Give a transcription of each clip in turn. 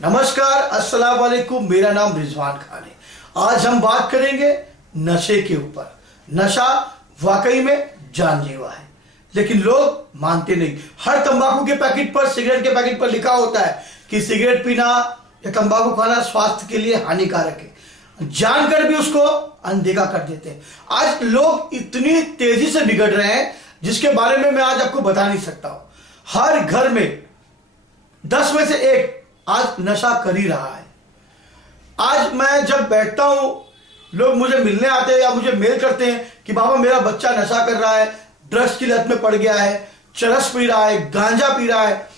नमस्कार, अस्सलाम वालेकुम। मेरा नाम रिजवान खान है। आज हम बात करेंगे नशे के ऊपर। नशा वाकई में जानलेवा है, लेकिन लोग मानते नहीं। हर तंबाकू के पैकेट पर, सिगरेट के पैकेट पर लिखा होता है कि सिगरेट पीना या तंबाकू खाना स्वास्थ्य के लिए हानिकारक है। जानकर भी उसको अनदेखा कर देते हैं। आज लोग इतनी तेजी से बिगड़ रहे हैं जिसके बारे में मैं आज आपको बता नहीं सकता हूं। हर घर में 10 में से एक आज नशा कर ही रहा है। आज मैं जब बैठता हूं, लोग मुझे मिलने आते हैं या मुझे मेल करते हैं कि बाबा मेरा बच्चा नशा कर रहा है, ड्रग्स की लत में पड़ गया है, चरस पी रहा है, गांजा पी रहा है,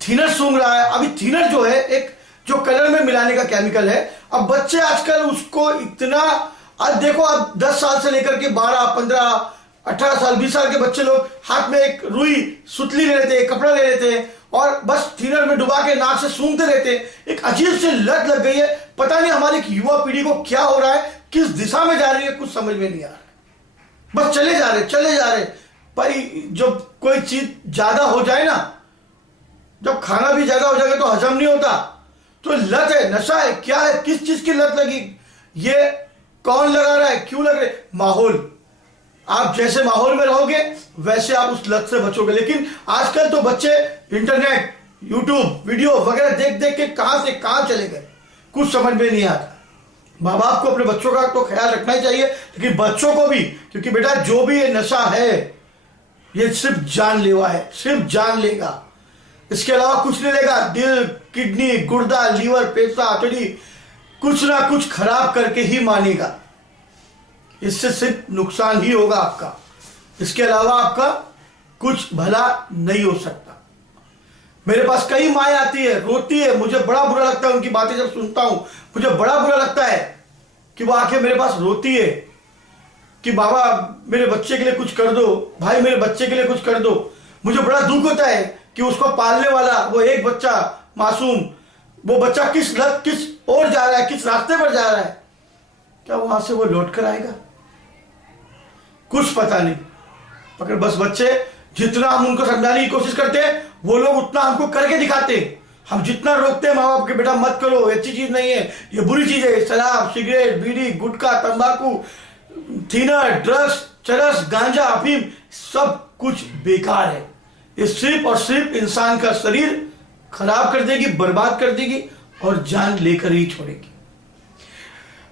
थीनर सूंघ रहा है। अभी थीनर जो है एक जो कलर में मिलाने का केमिकल है, अब बच्चे आजकल उसको इतना, अब देखो, अब 10 साल से लेकर के 12, 15, 18 साल, 20 साल के बच्चे लोग हाथ में एक रुई सुतली ले लेते हैं, कपड़ा ले लेते हैं और बस थीनर में डुबा के नाक से सूंघते रहते हैं। एक अजीब सी लत लग गई है। पता नहीं हमारी युवा पीढ़ी को क्या हो रहा है, किस दिशा में जा रही है, कुछ समझ में नहीं आ रहा है। बस चले जा रहे। पर जब कोई चीज ज्यादा हो जाए ना, जब खाना भी ज्यादा हो जाएगा तो हजम नहीं होता, तो लत है, नशा है, क्या है, किस चीज की लत लगी, ये कौन लगा रहा है, क्यों लग रहा है? माहौल। आप जैसे माहौल में रहोगे वैसे आप उस लत से बचोगे। लेकिन आजकल तो बच्चे इंटरनेट, यूट्यूब वीडियो वगैरह देख देख के कहां से कहां चले गए, कुछ समझ में नहीं आता। माँ बाप को अपने बच्चों का तो ख्याल रखना ही चाहिए, लेकिन बच्चों को भी, क्योंकि बेटा जो भी ये नशा है ये सिर्फ जानलेवा है, सिर्फ जान लेगा, इसके अलावा कुछ नहीं लेगा। दिल, किडनी, गुर्दा, लीवर, फेफड़ा, आंतड़ी, कुछ ना कुछ खराब करके ही मानेगा। इससे सिर्फ नुकसान ही होगा आपका, इसके अलावा आपका कुछ भला नहीं हो सकता। मेरे पास कई माएँ आती है, रोती है, मुझे बड़ा बुरा लगता है उनकी बातें जब सुनता हूं। मुझे बड़ा बुरा लगता है कि वो आके मेरे पास रोती है कि बाबा मेरे बच्चे के लिए कुछ कर दो, भाई मेरे बच्चे के लिए कुछ कर दो। मुझे बड़ा दुख होता है कि उसको पालने वाला वो एक बच्चा मासूम, वो बच्चा किस ओर जा रहा है, किस रास्ते पर जा रहा है, क्या वहां से वो लौट कर आएगा, कुछ पता नहीं। मगर बस बच्चे, जितना हम उनको समझाने की कोशिश करते हैं वो लोग उतना हमको करके दिखाते हैं। हम जितना रोकते हैं माँ बाप के, बेटा मत करो, अच्छी चीज नहीं है, ये बुरी चीज है, शराब, सिगरेट, बीड़ी, गुटखा, तंबाकू, थीनर, ड्रग्स, चरस, गांजा, अफीम, सब कुछ बेकार है। ये सिर्फ और सिर्फ इंसान का शरीर खराब कर देगी, बर्बाद कर देगी और जान लेकर ही छोड़ेगी।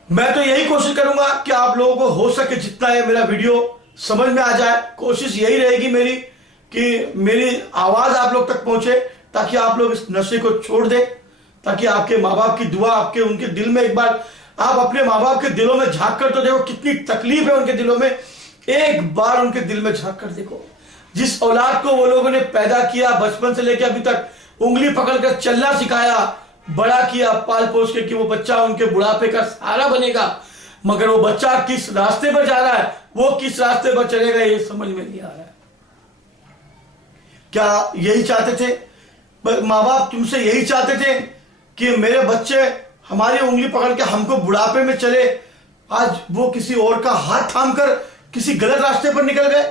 मैं तो यही कोशिश करूंगा कि आप लोगों को हो सके जितना है मेरा वीडियो समझ में आ जाए। कोशिश यही रहेगी मेरी कि मेरी आवाज आप लोग तक पहुंचे, ताकि आप लोग इस नशे को छोड़ दें, ताकि आपके माँ बाप की दुआ आपके उनके दिल में, एक बार आप अपने माँ बाप के दिलों में झांक कर तो देखो कितनी तकलीफ है उनके दिलों में। एक बार उनके दिल में झांक कर देखो, जिस औलाद को वो लोगों ने पैदा किया, बचपन से लेकर अभी तक उंगली पकड़कर चलना सिखाया, बड़ा किया पाल पोस के, कि वो बच्चा उनके बुढ़ापे का सहारा बनेगा, मगर वो बच्चा किस रास्ते पर जा रहा है, वो किस रास्ते पर चलेगा, ये समझ में नहीं आ रहा है। क्या यही चाहते थे माँ बाप? तुमसे यही चाहते थे कि मेरे बच्चे हमारी उंगली पकड़ के हमको बुढ़ापे में चले? आज वो किसी और का हाथ थामकर किसी गलत रास्ते पर निकल गए।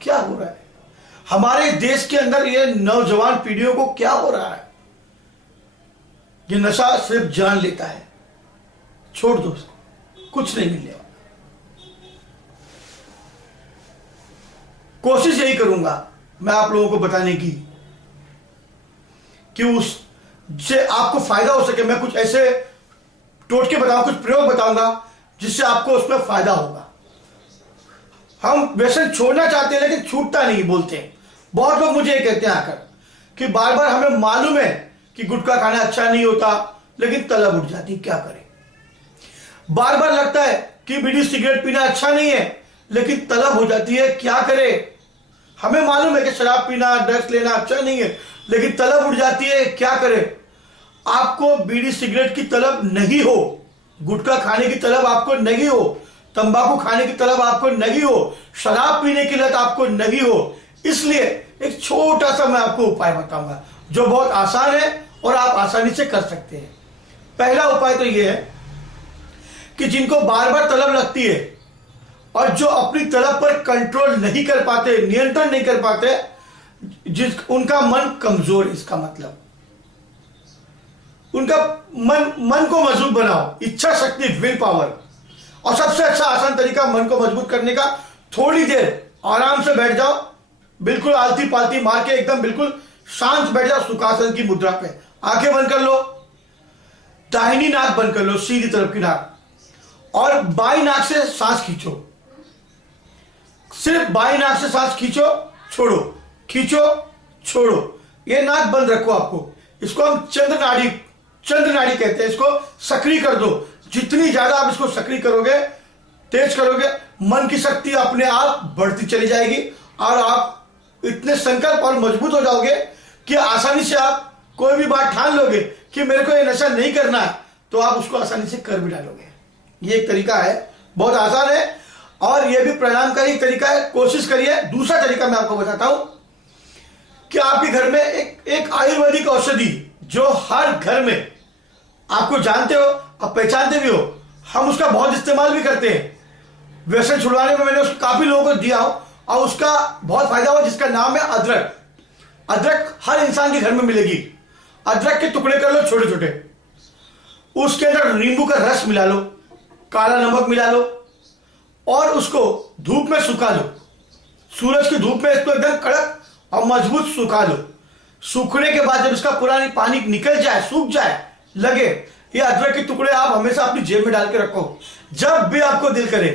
क्या हो रहा है हमारे देश के अंदर? ये नौजवान पीढ़ियों को क्या हो रहा है? ये नशा सिर्फ जान लेता है, छोड़ दो उसको, कुछ नहीं मिलने वाला। कोशिश यही करूंगा मैं आप लोगों को बताने की कि उससे आपको फायदा हो सके। मैं कुछ ऐसे टोटके बताऊंगा, कुछ प्रयोग बताऊंगा जिससे आपको उसमें फायदा होगा। हम व्यसन छोड़ना चाहते हैं लेकिन छूटता नहीं बोलते हैं। बहुत लोग मुझे ये कहते हैं आकर कि बार बार हमें मालूम है कि गुटखा खाना अच्छा नहीं होता, लेकिन तलब उठ जाती, क्या करें? बार बार लगता है कि बीड़ी सिगरेट पीना अच्छा नहीं है, लेकिन तलब हो जाती है, क्या करें? हमें मालूम है कि शराब पीना, ड्रग्स लेना अच्छा नहीं है, लेकिन तलब उठ जाती है, क्या करें? आपको बीड़ी सिगरेट की तलब नहीं हो, गुटखा खाने की तलब आपको नहीं हो, तंबाकू खाने की तलब आपको नहीं हो, शराब पीने की लत आपको नहीं हो, इसलिए एक छोटा सा मैं आपको उपाय बताऊंगा जो बहुत आसान है और आप आसानी से कर सकते हैं। पहला उपाय तो यह है कि जिनको बार बार तलब लगती है और जो अपनी तलब पर कंट्रोल नहीं कर पाते, नियंत्रण नहीं कर पाते, उनका मन कमजोर है, इसका मतलब उनका मन को मजबूत बनाओ, इच्छा शक्ति, विल पावर। और सबसे अच्छा आसान तरीका मन को मजबूत करने का, थोड़ी देर आराम से बैठ जाओ, बिल्कुल आलती पालती मार के एकदम बिल्कुल शांत बैठ जाओ सुखासन की मुद्रा पे। आंखें बंद कर लो, दाहिनी नाक बंद कर लो, सीधी तरफ की नाक, और बाई नाक से सांस खींचो। सिर्फ बाई नाक से सांस खींचो, छोड़ो, खींचो, छोड़ो। ये नाक बंद रखो। आपको इसको हम चंद्र नाड़ी कहते हैं। इसको सक्रिय कर दो। जितनी ज्यादा आप इसको सक्रिय करोगे, तेज करोगे, मन की शक्ति अपने आप बढ़ती चली जाएगी और आप इतने संकल्प और मजबूत हो जाओगे कि आसानी से आप कोई भी बात ठान लोगे कि मेरे को ये नशा नहीं करना है, तो आप उसको आसानी से कर भी डालोगे। ये एक तरीका है, बहुत आसान है और ये भी परिणाम का ही तरीका है। कोशिश करिए। दूसरा तरीका मैं आपको बताता हूं कि आपके घर में एक आयुर्वेदिक औषधि जो हर घर में आपको जानते हो और पहचानते भी हो, हम उसका बहुत इस्तेमाल भी करते हैं। व्यसन छुड़वाने में मैंने उसको काफी लोगों को दिया हो और उसका बहुत फायदा हुआ, जिसका नाम है अदरक। अदरक हर इंसान के घर में मिलेगी। अदरक के टुकड़े कर लो छोटे छोटे, उसके अंदर नींबू का रस मिला लो, काला नमक मिला लो और उसको धूप में सुखा लो। सूरज की धूप में इसको एकदम कड़क और मजबूत सुखा लो। सूखने के बाद जब इसका पुरानी पानी निकल जाए, सूख जाए, लगे, ये अदरक के टुकड़े आप हमेशा अपनी जेब में डाल के रखो। जब भी आपको दिल करे,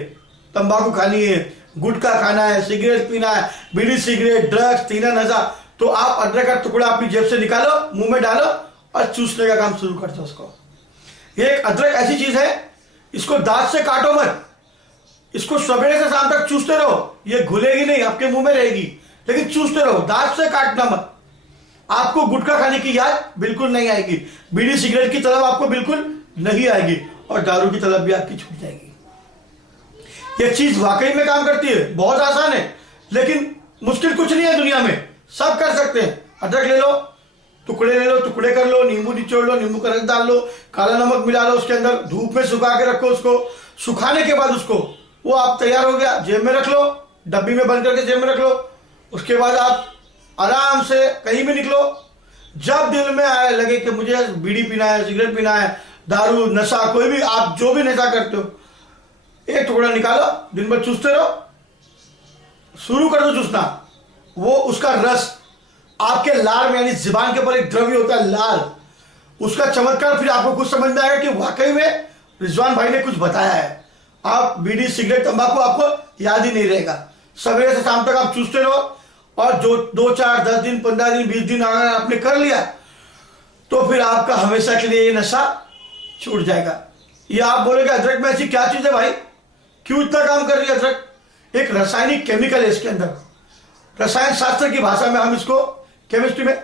तंबाकू खानी है, गुटखा खाना है, सिगरेट पीना है, बीड़ी सिगरेट, ड्रग्स, तीना नशा, तो आप अदरक का टुकड़ा अपनी जेब से निकालो, मुंह में डालो और चूसने का काम शुरू कर दो उसको। ये एक अदरक ऐसी चीज है, इसको दांत से काटो मत, इसको सवेरे से शाम तक चूसते रहो। ये घुलेगी नहीं, आपके मुंह में रहेगी, लेकिन चूसते रहो, दांत से काटना मत। आपको गुटखा खाने की याद बिल्कुल नहीं आएगी, बीड़ी सिगरेट की तरफ आपको बिल्कुल नहीं आएगी और दारू की तरफ भी आपकी छूट जाएगी। ये चीज वाकई में काम करती है, बहुत आसान है, लेकिन मुश्किल कुछ नहीं है दुनिया में, सब कर सकते हैं। अदरक ले लो, टुकड़े कर लो, नींबू निचोड़ लो, नींबू का रस डाल लो, काला नमक मिला लो उसके अंदर, धूप में सुखा के रखो उसको। सुखाने के बाद उसको, वो आप तैयार हो गया, जेब में रख लो, डब्बी में बंद करके जेब में रख लो। उसके बाद आप आराम से कहीं भी निकलो, जब दिल में आए लगे कि मुझे बीड़ी पीना है, सिगरेट पीना है, दारू, नशा, कोई भी आप जो भी नशा करते हो, एक टुकड़ा निकालो, दिन भर चूसते रहो, शुरू कर दो चूसना। वो उसका रस आपके लार में, यानी जुबान के ऊपर एक द्रव्य होता है लाल, उसका चमत्कार फिर आपको कुछ समझ में आएगा कि वाकई में रिजवान भाई ने कुछ बताया है। आप बीड़ी सिगरेट तंबाकू आपको याद ही नहीं रहेगा। सवेरे से शाम तक आप चूसते रहो और जो 2, 4, 10 दिन, 15 दिन, 20 दिन अगर आपने कर लिया तो फिर आपका हमेशा के लिए ये नशा छूट जाएगा। ये आप बोलेंगे अदरक में ऐसी क्या चीज है भाई, क्यों इतना काम कर रही है अदरक? एक रासायनिक केमिकल है इसके अंदर। रसायन शास्त्र की भाषा में हम इसको केमिस्ट्री में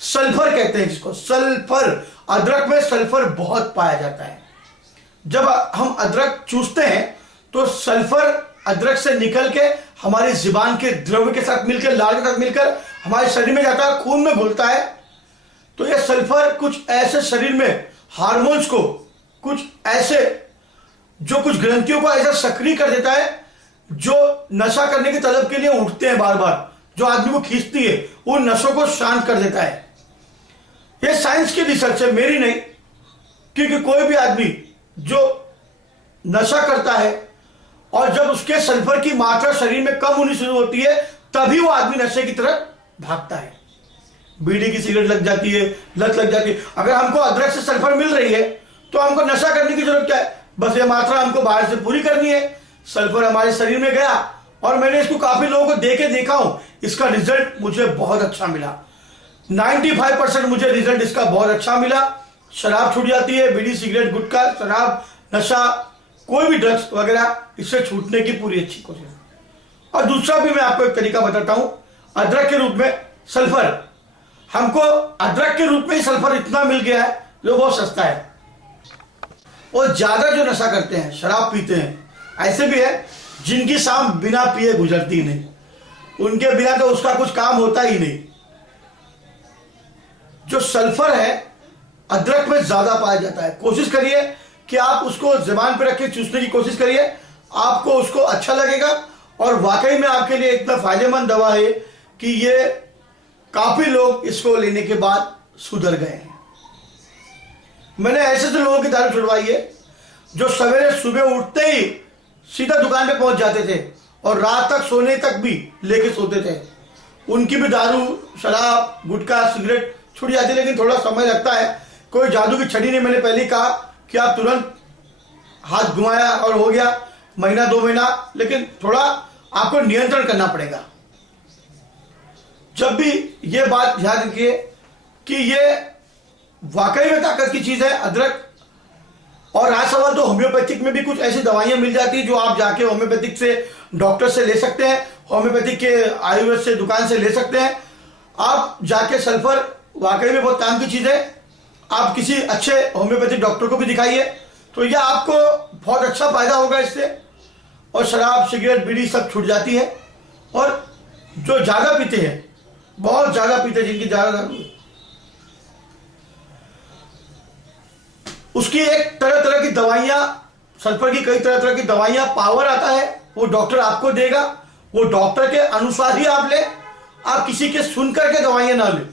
सल्फर कहते हैं जिसको, सल्फर। अदरक में सल्फर बहुत पाया जाता है। जब हम अदरक चूसते हैं तो सल्फर अदरक से निकल के हमारी जुबान के द्रव्य के साथ मिलकर, लाल के साथ मिलकर हमारे शरीर में जाता है, खून में घुलता है। तो ये सल्फर कुछ ऐसे शरीर में हार्मोन्स को, कुछ ऐसे जो कुछ ग्रंथियों को ऐसा सक्रिय कर देता है जो नशा करने की तलब के लिए उठते हैं बार बार, जो आदमी को खींचती है, उन नशों को शांत कर देता है। ये साइंस की रिसर्च है, मेरी नहीं। क्योंकि कोई भी आदमी जो नशा करता है और जब उसके सल्फर की मात्रा शरीर में कम होनी शुरू होती है, तभी वो आदमी नशे की तरफ भागता है। बीड़ी की सिगरेट लग जाती है, लत लग जाती है। अगर हमको अदरक से सल्फर मिल रही है तो हमको नशा करने की जरूरत क्या है? बस ये मात्रा हमको बाहर से पूरी करनी है। सल्फर हमारे शरीर में गया और मैंने इसको काफी लोगों को दे के देखा हूं, इसका रिजल्ट मुझे बहुत अच्छा मिला। 95% मुझे रिजल्ट इसका बहुत अच्छा मिला। शराब छूट जाती है, बीड़ी सिगरेट गुटखा, शराब, नशा, कोई भी ड्रग्स वगैरह, इससे छूटने की पूरी अच्छी कोशिश। और दूसरा भी मैं आपको एक तरीका बताता हूं, अदरक के रूप में सल्फर। हमको अदरक के रूप में ही सल्फर इतना मिल गया है जो बहुत सस्ता है। और ज्यादा जो नशा करते हैं, शराब पीते हैं, ऐसे भी है जिनकी शाम बिना पिए गुजरती नहीं, उनके बिना तो उसका कुछ काम होता ही नहीं। जो सल्फर है अदरक में ज्यादा पाया जाता है। कोशिश करिए कि आप उसको जुबान पे रख के चूसने की कोशिश करिए, आपको उसको अच्छा लगेगा और वाकई में आपके लिए इतना फायदेमंद दवा है कि ये काफी लोग इसको लेने के बाद सुधर गए हैं। मैंने ऐसे से लोगों की दारू छुड़वाई है जो सवेरे सुबह उठते ही सीधा दुकान पे पहुंच जाते थे और रात तक सोने तक भी लेके सोते थे। उनकी भी दारू, शराब, गुटखा, सिगरेट छूट जाती है, लेकिन थोड़ा समय लगता है। कोई जादू की छड़ी नहीं। मैंने पहले ही कहा कि आप तुरंत हाथ घुमाया और हो गया, महीना 2 महीना, लेकिन थोड़ा आपको नियंत्रण करना पड़ेगा। जब भी ये बात याद रखिए कि ये वाकई में ताकत की चीज है, अदरक। और आज सवाल तो होम्योपैथिक में भी कुछ ऐसी दवाइयां मिल जाती है जो आप जाके होम्योपैथिक से डॉक्टर से ले सकते हैं, होम्योपैथिक के आयुर्वेद से दुकान से ले सकते हैं। आप जाके सल्फर वाकई में बहुत काम की चीज है। आप किसी अच्छे होम्योपैथिक डॉक्टर को भी दिखाइए, तो यह आपको बहुत अच्छा फायदा होगा इससे। और शराब, सिगरेट, बीड़ी सब छूट जाती है। और जो ज्यादा पीते हैं, बहुत ज्यादा पीते हैं, जिनकी ज्यादा दारू, उसकी एक तरह तरह की दवाइयां, सल्फर की कई तरह तरह की दवाइयां, पावर आता है, वो डॉक्टर आपको देगा। वो डॉक्टर के अनुसार ही आप ले। आप किसी के सुनकर के दवाइयां ना ले,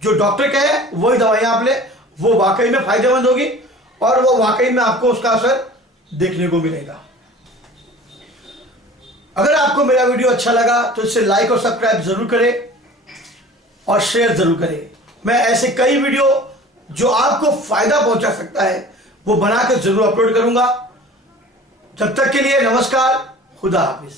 जो डॉक्टर कहे वही दवाइयां आप ले। वो वाकई में फायदेमंद होगी और वो वाकई में आपको उसका असर देखने को मिलेगा। अगर आपको मेरा वीडियो अच्छा लगा तो इसे लाइक और सब्सक्राइब जरूर करें और शेयर जरूर करें। मैं ऐसे कई वीडियो जो आपको फायदा पहुंचा सकता है वो बनाकर जरूर अपलोड करूंगा। तब तक के लिए नमस्कार, खुदा हाफिज।